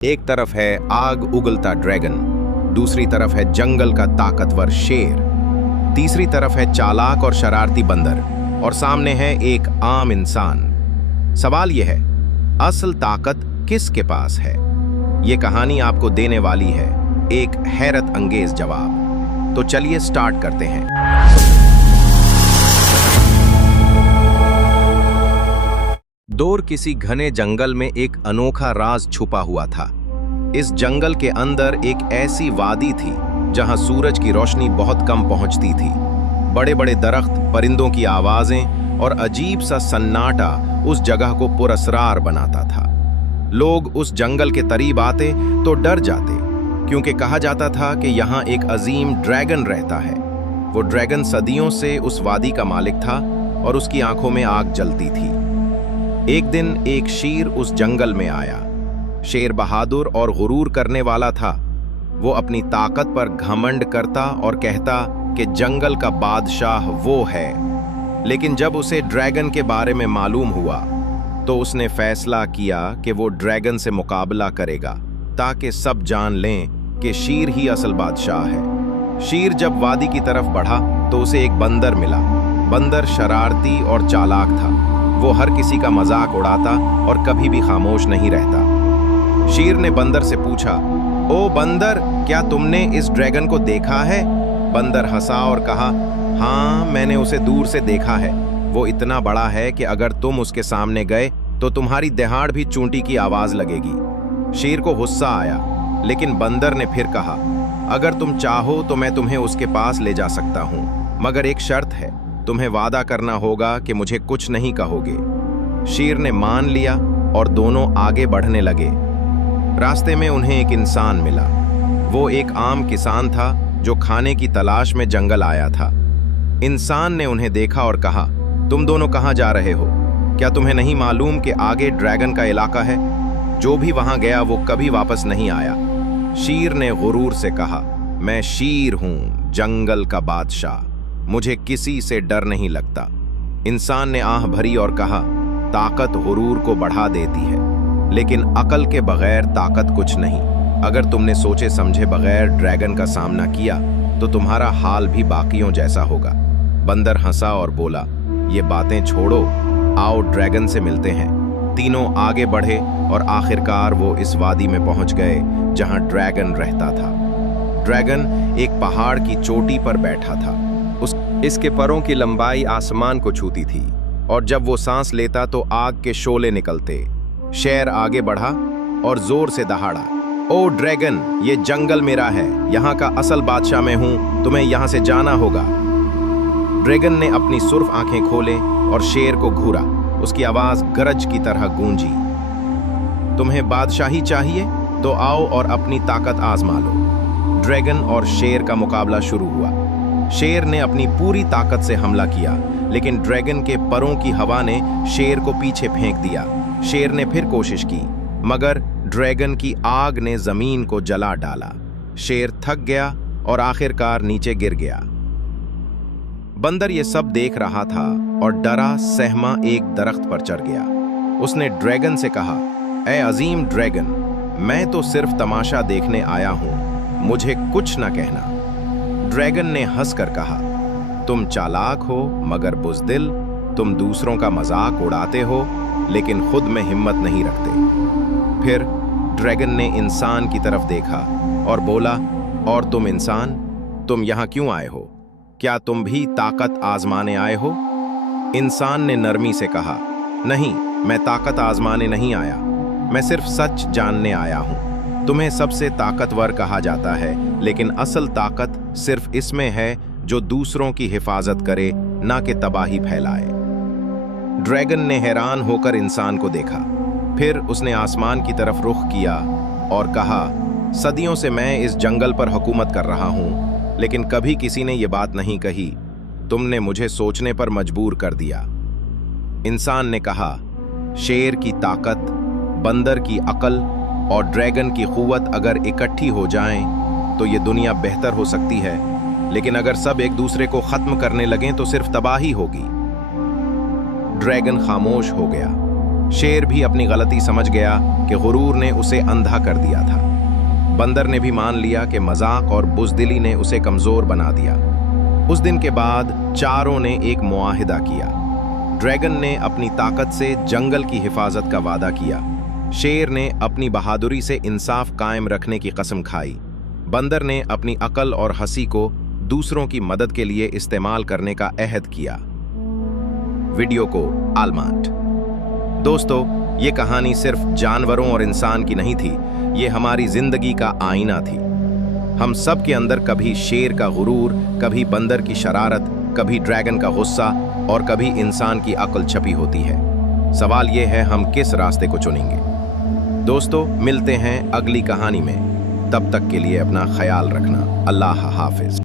एक तरफ है आग उगलता ड्रैगन, दूसरी तरफ है जंगल का ताकतवर शेर, तीसरी तरफ है चालाक और शरारती बंदर, और सामने है एक आम इंसान। सवाल यह है, असल ताकत किसके पास है? ये कहानी आपको देने वाली है एक हैरत अंगेज जवाब। तो चलिए स्टार्ट करते हैं। दूर किसी घने जंगल में एक अनोखा राज छुपा हुआ था। इस जंगल के अंदर एक ऐसी वादी थी जहां सूरज की रोशनी बहुत कम पहुंचती थी। बड़े बड़े दरख्त, परिंदों की आवाजें और अजीब सा सन्नाटा उस जगह को पुरअसरार बनाता था। लोग उस जंगल के करीब आते तो डर जाते, क्योंकि कहा जाता था कि यहाँ एक अजीम ड्रैगन रहता है। वो ड्रैगन सदियों से उस वादी का मालिक था और उसकी आंखों में आग जलती थी। एक दिन एक शेर उस जंगल में आया। शेर बहादुर और गुरूर करने वाला था। वो अपनी ताकत पर घमंड करता और कहता कि जंगल का बादशाह वो है। लेकिन जब उसे ड्रैगन के बारे में मालूम हुआ तो उसने फैसला किया कि वो ड्रैगन से मुकाबला करेगा, ताकि सब जान लें कि शेर ही असल बादशाह है। शेर जब वादी की तरफ बढ़ा तो उसे एक बंदर मिला। बंदर शरारती और चालाक था। वो हर किसी का मजाक उड़ाता और कभी भी खामोश नहीं रहता। शेर ने बंदर से पूछा, ओ बंदर, क्या तुमने इस ड्रैगन को देखा है? बंदर हंसा और कहा, हाँ, मैंने उसे दूर से देखा है। वो इतना बड़ा है कि अगर तुम उसके सामने गए तो तुम्हारी दहाड़ भी चूंटी की आवाज लगेगी। शेर को गुस्सा आया, लेकिन बंदर ने फिर कहा, अगर तुम चाहो तो मैं तुम्हें उसके पास ले जा सकता हूँ, मगर एक शर्त है, तुम्हें वादा करना होगा कि मुझे कुछ नहीं कहोगे। शेर ने मान लिया और दोनों आगे बढ़ने लगे। रास्ते में उन्हें एक इंसान मिला। वो एक आम किसान था जो खाने की तलाश में जंगल आया था। इंसान ने उन्हें देखा और कहा, तुम दोनों कहाँ जा रहे हो? क्या तुम्हें नहीं मालूम कि आगे ड्रैगन का इलाका है? जो भी वहां गया वो कभी वापस नहीं आया। शेर ने गुरूर से कहा, मैं शेर हूं, जंगल का बादशाह, मुझे किसी से डर नहीं लगता। इंसान ने आह भरी और कहा, ताकत गुरूर को बढ़ा देती है, लेकिन अकल के बगैर ताकत कुछ नहीं। अगर तुमने सोचे समझे बगैर ड्रैगन का सामना किया तो तुम्हारा हाल भी बाकियों जैसा होगा। बंदर हंसा और बोला, ये बातें छोड़ो, आओ ड्रैगन से मिलते हैं। तीनों आगे बढ़े और आखिरकार वो इस वादी में पहुंच गए जहां ड्रैगन रहता था। ड्रैगन एक पहाड़ की चोटी पर बैठा था। इसके परों की लंबाई आसमान को छूती थी और जब वो सांस लेता तो आग के शोले निकलते। शेर आगे बढ़ा और जोर से दहाड़ा, ओ ड्रैगन, ये जंगल मेरा है, यहाँ का असल बादशाह मैं हूँ, तुम्हें यहाँ से जाना होगा। ड्रैगन ने अपनी सुर्ख आंखें खोले और शेर को घूरा। उसकी आवाज गरज की तरह गूंजी, तुम्हें बादशाही चाहिए? तो आओ और अपनी ताकत आजमा लो। ड्रैगन और शेर का मुकाबला शुरू हुआ। शेर ने अपनी पूरी ताकत से हमला किया, लेकिन ड्रैगन के परों की हवा ने शेर को पीछे फेंक दिया। शेर ने फिर कोशिश की, मगर ड्रैगन की आग ने जमीन को जला डाला। शेर थक गया और आखिरकार नीचे गिर गया। बंदर ये सब देख रहा था और डरा सहमा एक दरख्त पर चढ़ गया। उसने ड्रैगन से कहा, ऐ अजीम ड्रैगन, मैं तो सिर्फ तमाशा देखने आया हूं, मुझे कुछ न कहना। ड्रैगन ने हंसकर कहा, तुम चालाक हो मगर बुज़दिल, तुम दूसरों का मजाक उड़ाते हो लेकिन खुद में हिम्मत नहीं रखते। फिर ड्रैगन ने इंसान की तरफ देखा और बोला, और तुम इंसान, तुम यहाँ क्यों आए हो? क्या तुम भी ताकत आजमाने आए हो? इंसान ने नरमी से कहा, नहीं, मैं ताकत आजमाने नहीं आया, मैं सिर्फ सच जानने आया हूँ। तुम्हें सबसे ताकतवर कहा जाता है, लेकिन असल ताकत सिर्फ इसमें है जो दूसरों की हिफाजत करे, ना कि तबाही फैलाए। ड्रैगन ने हैरान होकर इंसान को देखा। फिर उसने आसमान की तरफ रुख किया और कहा, सदियों से मैं इस जंगल पर हुकूमत कर रहा हूं, लेकिन कभी किसी ने ये बात नहीं कही। तुमने मुझे सोचने पर मजबूर कर दिया। इंसान ने कहा, शेर की ताकत, बंदर की अकल और ड्रैगन की कुव्वत अगर इकट्ठी हो जाएं तो ये दुनिया बेहतर हो सकती है, लेकिन अगर सब एक दूसरे को खत्म करने लगें तो सिर्फ तबाही होगी। ड्रैगन खामोश हो गया। शेर भी अपनी गलती समझ गया कि गुरूर ने उसे अंधा कर दिया था। बंदर ने भी मान लिया कि मजाक और बुज़दिली ने उसे कमजोर बना दिया। उस दिन के बाद चारों ने एक मुआहिदा किया। ड्रैगन ने अपनी ताकत से जंगल की हिफाजत का वादा किया। शेर ने अपनी बहादुरी से इंसाफ कायम रखने की कसम खाई। बंदर ने अपनी अकल और हंसी को दूसरों की मदद के लिए इस्तेमाल करने का अहद किया। वीडियो को आलमाट। दोस्तों, ये कहानी सिर्फ जानवरों और इंसान की नहीं थी, ये हमारी जिंदगी का आईना थी। हम सब के अंदर कभी शेर का गुरूर, कभी बंदर की शरारत, कभी ड्रैगन का गुस्सा और कभी इंसान की अक्ल छपी होती है। सवाल ये है, हम किस रास्ते को चुनेंगे? दोस्तों, मिलते हैं अगली कहानी में। तब तक के लिए अपना ख्याल रखना। अल्लाह हाफिज।